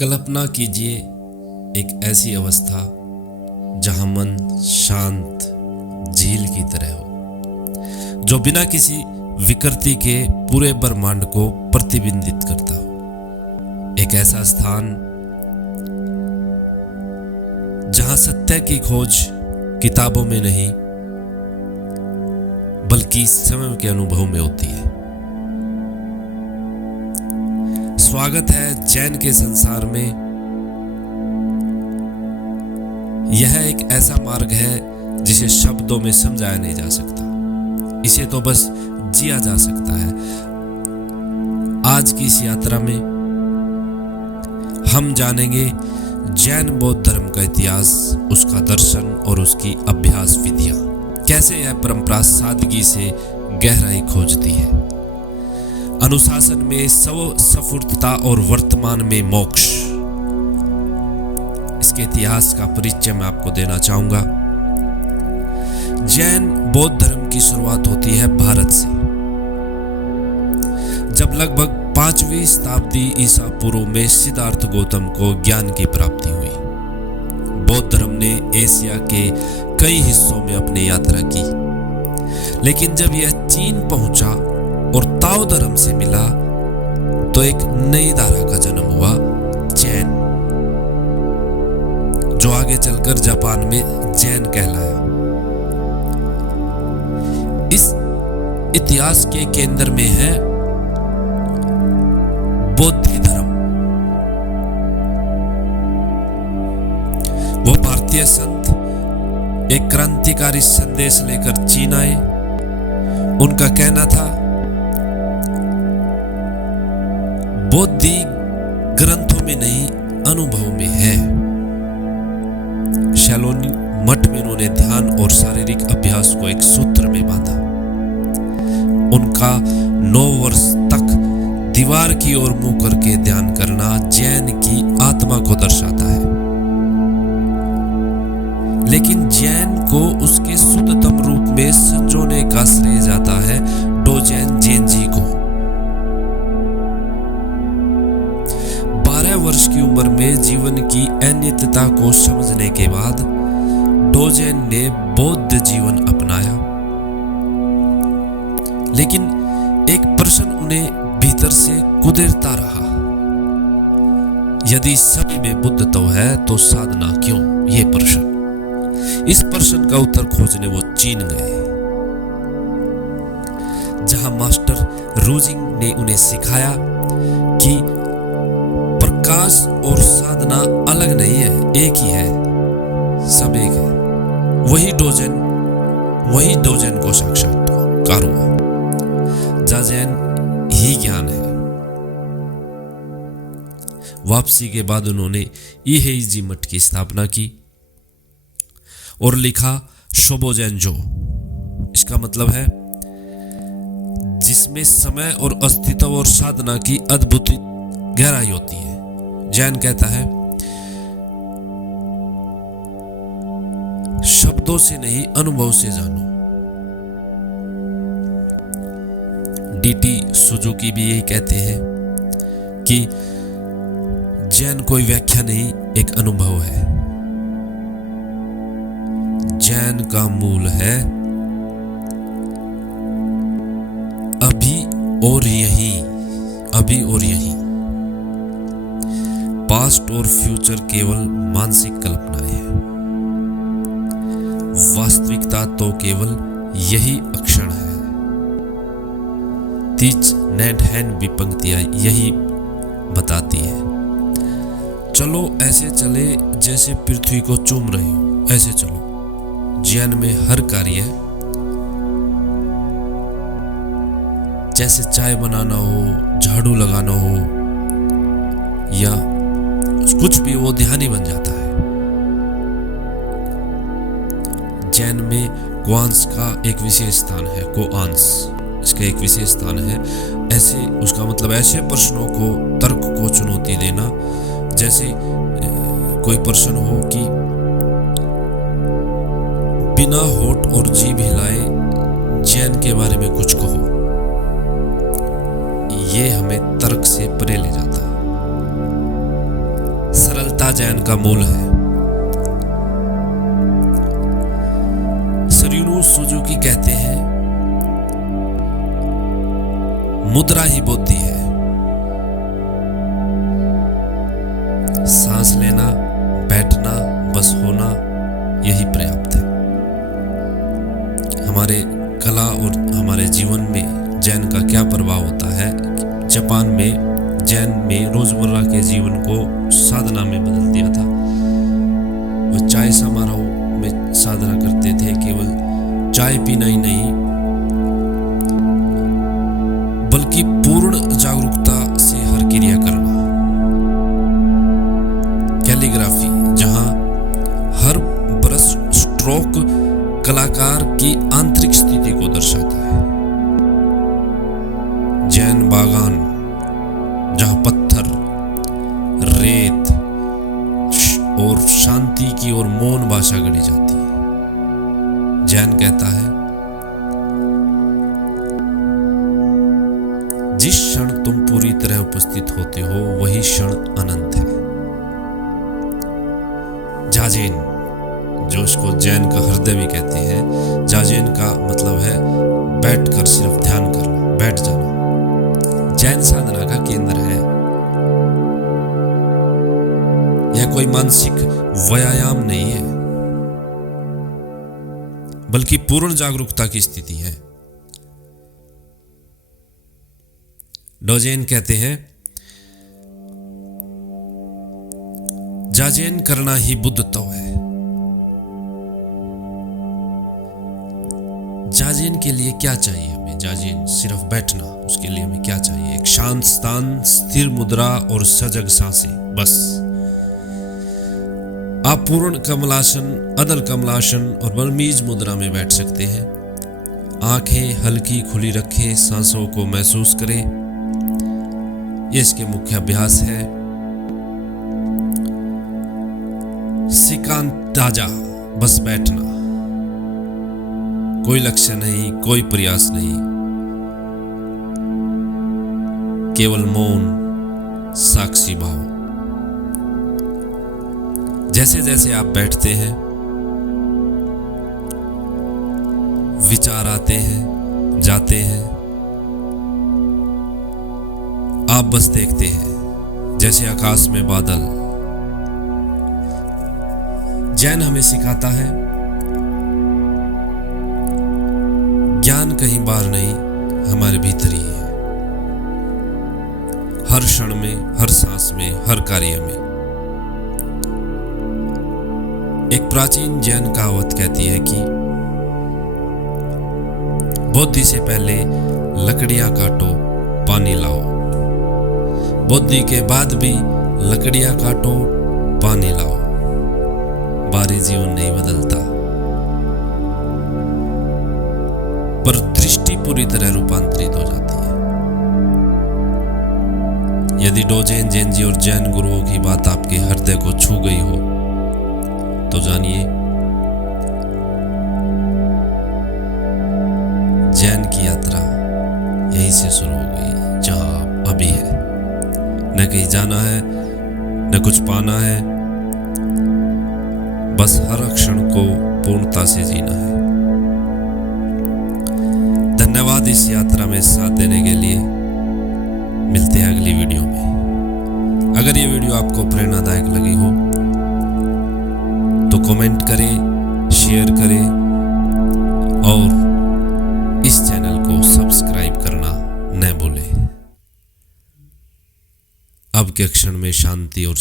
कल्पना कीजिए एक ऐसी अवस्था जहां मन शांत झील की तरह हो, जो बिना किसी विकृति के पूरे ब्रह्मांड को प्रतिबिंबित करता हो। एक ऐसा स्थान जहां सत्य की खोज किताबों में नहीं बल्कि समय के अनुभव में होती है। स्वागत है जैन के संसार में। यह एक ऐसा मार्ग है जिसे शब्दों में समझाया नहीं जा सकता, इसे तो बस जिया जा सकता है। आज की इस यात्रा में हम जानेंगे जैन बौद्ध धर्म का इतिहास, उसका दर्शन और उसकी अभ्यास विधियां। कैसे यह परंपरा सादगी से गहराई खोजती है, अनुशासन में सफलता और वर्तमान में मोक्ष। इसके इतिहास का परिचय मैं आपको देना चाहूंगा। जैन बौद्ध धर्म की शुरुआत होती है भारत से, जब लगभग 5वीं शताब्दी ईसा पूर्व में सिद्धार्थ गौतम को ज्ञान की प्राप्ति हुई। बौद्ध धर्म ने एशिया के कई हिस्सों में अपनी यात्रा की, लेकिन जब यह चीन पहुंचा और ताओ धर्म से मिला तो एक नई धारा का जन्म हुआ, जैन, जो आगे चलकर जापान में जैन कहलाया। इस इतिहास के केंद्र में है बौद्ध धर्म। वो भारतीय संत एक क्रांतिकारी संदेश लेकर चीन आए। उनका कहना था, बौद्धि ग्रंथों में नहीं अनुभव में है। शैलोनी मठ में उन्होंने ध्यान और शारीरिक अभ्यास को एक सूत्र में बांधा। उनका 9 वर्ष तक दीवार की ओर मुंह करके ध्यान करना जैन की आत्मा को दर्शाता है, लेकिन जैन को उसके शुद्धतम रूप में संजोने का श्रेय जाता है डोजेन जेनजी को। 12 वर्ष की उम्र में जीवन की अनित्यता को समझने के बाद डोजेन ने बौद्ध जीवन अपनाया। लेकिन एक प्रश्न उन्हें भीतर से कुदेरता रहा, यदि सभी में बुद्धत्व है तो साधना क्यों? ये प्रश्न, इस प्रश्न का उत्तर खोजने वो चीन गए, जहां मास्टर रूजिंग ने उन्हें सिखाया कि प्रकाश और साधना अलग नहीं है, एक ही है, सब एक है। वही डोजेन को साक्षात्कार हुआ। जाजैन ही ज्ञान है। वापसी के बाद उन्होंने ईहेइजी मठ की स्थापना की और लिखा शोबोजेंजो। इसका मतलब है जिसमें समय और अस्तित्व और साधना की अद्भुत गहराई होती है। जैन कहता है, शब्दों से नहीं अनुभव से जानो। डीटी सुजुकी भी यही कहते हैं कि जैन कोई व्याख्या नहीं, एक अनुभव है। जैन का मूल है अभी और यही, अभी और यही। पास्ट और फ्यूचर केवल मानसिक कल्पनाएं हैं, वास्तविकता तो केवल यही अक्षण है। तीच नेट हैंड भी पंक्तियां यही बताती है। चलो ऐसे चले जैसे पृथ्वी को चूम रहे हो, ऐसे चलो। जैन में हर कार्य जैसे चाय बनाना हो, झाड़ू लगाना हो या कुछ भी, वो ध्यान ही बन जाता है। जैन में क्वांस का एक विशेष स्थान है, कोआंस, इसका एक विशेष स्थान है। ऐसे उसका मतलब ऐसे प्रश्नों को, तर्क को चुनौती देना, जैसे कोई प्रश्न हो कि बिना होठ और जीभ हिलाए जैन के बारे में कुछ कहो। ये हमें तर्क से परे ले जाता है। स्थिरता जैन का मूल है। शरीनु सुजुकी कहते हैं, मुद्रा ही बुद्धि है। सांस लेना, बैठना, बस होना, यही पर्याप्त है। हमारे कला और हमारे जीवन में जैन का क्या प्रभाव होता है। जापान में जैन में रोजमर्रा के जीवन को साधना में बदल दिया था। वो चाय समारोह में साधना करते थे, केवल चाय पीना ही नहीं बल्कि पूर्ण जागरूकता से हर क्रिया करना। कैलीग्राफी, जहां हर ब्रश स्ट्रोक कलाकार की आंतरिक स्थिति को दर्शाता है। जैन बागान, जहां पत्थर, रेत और शांति की और मौन भाषा गढ़ी जाती है। जैन कहता है, जिस क्षण तुम पूरी तरह उपस्थित होते हो वही क्षण अनंत है। जाजेन, जो उसको जैन का हृदय भी कहते हैं, जाजेन का मतलब है बैठकर सिर्फ ध्यान करना, बैठ जाना। जैन साधना का केंद्र है। यह कोई मानसिक व्यायाम नहीं है बल्कि पूर्ण जागरूकता की स्थिति है। डोजेन कहते हैं, जाजेन करना ही बुद्धत्व है। जाजेन के लिए क्या चाहिए हमें? जाजेन सिर्फ बैठना, उसके लिए हमें क्या चाहिए? एक शांत स्थान, स्थिर मुद्रा और सजग सांसें, बस। आप पूर्ण कमलासन, अदल कमलासन और बर्मीज मुद्रा में बैठ सकते हैं। आंखें हल्की खुली रखें, सांसों को महसूस करें। ये इसके मुख्य अभ्यास है। सिकांताजा, बस बैठना, कोई लक्ष्य नहीं, कोई प्रयास नहीं, केवल मौन, साक्षी भाव। जैसे जैसे आप बैठते हैं विचार आते हैं, जाते हैं। आप बस देखते हैं जैसे आकाश में बादल। जैन हमें सिखाता है, ज्ञान कहीं बाहर नहीं, हमारे भीतर ही है। हर क्षण में, हर सांस में, हर कार्य में। एक प्राचीन जैन कहावत कहती है कि बुद्धि से पहले लकड़ियां काटो, पानी लाओ। बुद्धि के बाद भी लकड़ियां काटो, पानी लाओ। बाहरी जीवन नहीं बदलता, पर दृष्टि पूरी तरह रूपांतरित हो जाती है। यदि डोजेन, जैन और जैन गुरुओं की बात आपके हृदय को छू गई हो तो जानिए जैन की यात्रा यहीं से शुरू हो गई, जहां आप अभी है। न कहीं जाना है, न कुछ पाना है, बस हर क्षण को पूर्णता से जीना है। धन्यवाद इस यात्रा में साथ देने के लिए। मिलते हैं अगली वीडियो में। अगर ये वीडियो आपको प्रेरणादायक लगी हो तो कमेंट करें, शेयर करें और इस चैनल को सब्सक्राइब करना न भूलें। अब के क्षण में शांति और